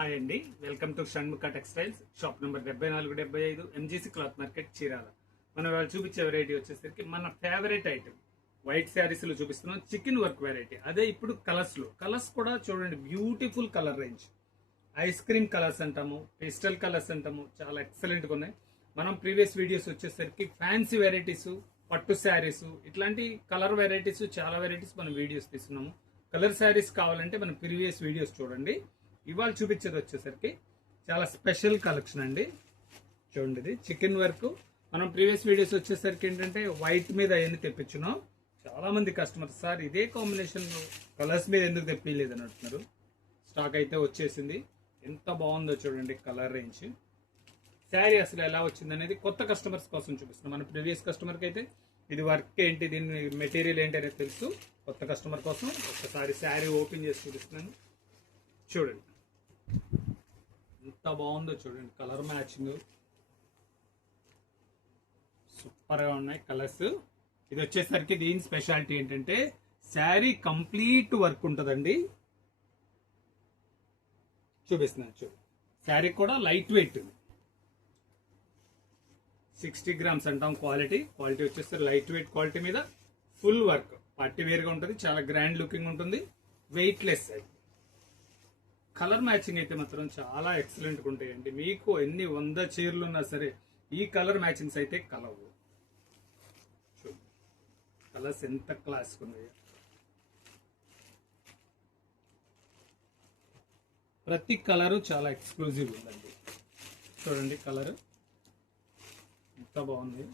Hi అండి, welcome to Shanmukha textiles. Shop number 7475 MGC cloth market Chirala. మనం వాళ్ళు చూపించే వెరైటీ వచ్చేసరికి మన ఫేవరెట్ ఐటమ్ వైట్ శారీస్ లో చూపిస్తున్నాం. Chicken work variety. అదే ఇప్పుడు కలర్స్ కూడా చూడండి, beautiful colour range. Ice cream colours అంటాము, పేస్టల్ కలర్స్ అంటాము, చాలా ఎక్సలెంట్ గా ఉన్నాయి. మనం ప్రీవియస్ వీడియోస్ వచ్చేసరికి ఫ్యాన్సీ వెరైటీస్, పట్టు శారీస్, ఇట్లాంటి కలర్ వెరైటీస్, చాలా వెరైటీస్ మనం వీడియోస్ తీస్తున్నాము. కలర్ శారీస్ కావాలంటే మన ప్రీవియస్ వీడియోస్ చూడండి. ఇవాళ చూపించేది వచ్చేసరికి చాలా స్పెషల్ కలెక్షన్ అండి. చూడండి, ఇది చికెన్ వర్క్. మనం ప్రీవియస్ వీడియోస్ వచ్చేసరికి ఏంటంటే వైట్ మీద అవన్నీ తెప్పించున్నాం. చాలా మంది కస్టమర్స్ సార్ ఇదే కాంబినేషన్ కలర్స్ మీద ఎందుకు తెప్పిలేదు అని అంటున్నారు. స్టాక్ అయితే వచ్చేసింది. ఎంత బాగుందో చూడండి కలర్ రేంజ్. శారీ అసలు ఎలా వచ్చింది అనేది కొత్త కస్టమర్స్ కోసం చూపిస్తున్నాం. మన ప్రీవియస్ కస్టమర్కి అయితే ఇది వర్క్ ఏంటి, దీని మెటీరియల్ ఏంటి అనేది తెలుసు. కొత్త కస్టమర్ కోసం ఒకసారి శారీ ఓపెన్ చేసి చూపిస్తున్నాను. చూడండి ఎంత బాగుందో చూడండి, కలర్ మ్యాచింగ్ సూపర్ గా ఉన్నాయి కలర్స్. ఇది వచ్చేసరికి దీని స్పెషాలిటీ ఏంటంటే శారీ కంప్లీట్ వర్క్ ఉంటుందండి. చూపిస్తున్నాను చూడు, శారీ కూడా లైట్ వెయిట్, 60 గ్రామ్స్ అంటాం. క్వాలిటీ వచ్చేసరికి లైట్ వెయిట్ క్వాలిటీ మీద ఫుల్ వర్క్. పార్టీ వేర్ గా ఉంటుంది, చాలా గ్రాండ్ లుకింగ్ ఉంటుంది, వెయిట్ లెస్. కలర్ మ్యాచింగ్ అయితే మాత్రం చాలా ఎక్సలెంట్ గా ఉంటాయండి. మీకు ఎన్ని 100 చీరలు ఉన్నా సరే ఈ కలర్ మ్యాచింగ్స్ అయితే కలవు. కలర్స్ ఎంత క్లాస్ ఉన్నాయి. ప్రతి కలరు చాలా ఎక్స్క్లూజివ్ ఉందండి. చూడండి కలర్ ఎంత బాగుంది.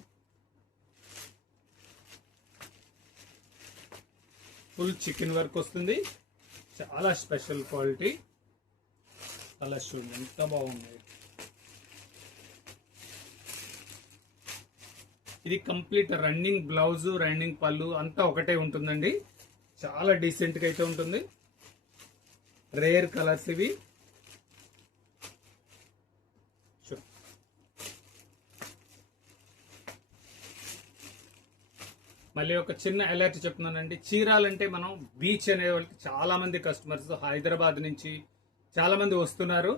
ఫుల్ చికెన్ వర్క్ వస్తుంది, చాలా స్పెషల్ క్వాలిటీ. కలర్స్ చూడండి ఎంత బాగున్నాయి. ఇది కంప్లీట్ రన్నింగ్ బ్లౌజ్, రన్నింగ్ పళ్ళు అంతా ఒకటే ఉంటుందండి. చాలా డీసెంట్ గా అయితే ఉంటుంది. రేర్ కలర్స్ ఇవి. మళ్ళీ ఒక చిన్న అలర్ట్ చెప్తున్నానండి. చీరాలంటే మనం బీచ్ అనే వాళ్ళకి చాలా మంది కస్టమర్స్ హైదరాబాద్ నుంచి చాలా మంది వస్తున్నారు,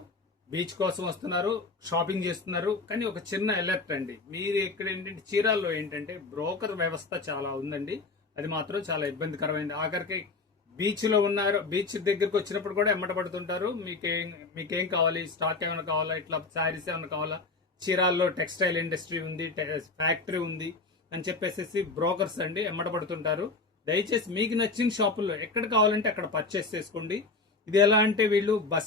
బీచ్ కోసం వస్తున్నారు, షాపింగ్ చేస్తున్నారు. కానీ ఒక చిన్న అలర్ట్ అండి, మీరు ఇక్కడ ఏంటంటే చీరాల్లో ఏంటంటే బ్రోకర్ వ్యవస్థ చాలా ఉందండి. అది మాత్రం చాలా ఇబ్బందికరమైంది. ఆఖరికి బీచ్ లో ఉన్నారు, బీచ్ దగ్గరకు వచ్చినప్పుడు కూడా ఎమ్మటపడుతుంటారు. మీకేం కావాలి, స్టాక్ ఏమైనా కావాలా, ఇట్లా శారీస్ ఏమైనా కావాలా, చీరాల్లో టెక్స్టైల్ ఇండస్ట్రీ ఉంది, ఫ్యాక్టరీ ఉంది అని చెప్పేసి బ్రోకర్స్ అండి ఎమ్మటపడుతుంటారు. దయచేసి మీకు నచ్చిన షాపుల్లో ఎక్కడ కావాలంటే అక్కడ పర్చేస్ చేసుకోండి. ఇది ఎలా అంటే వీళ్ళు బస్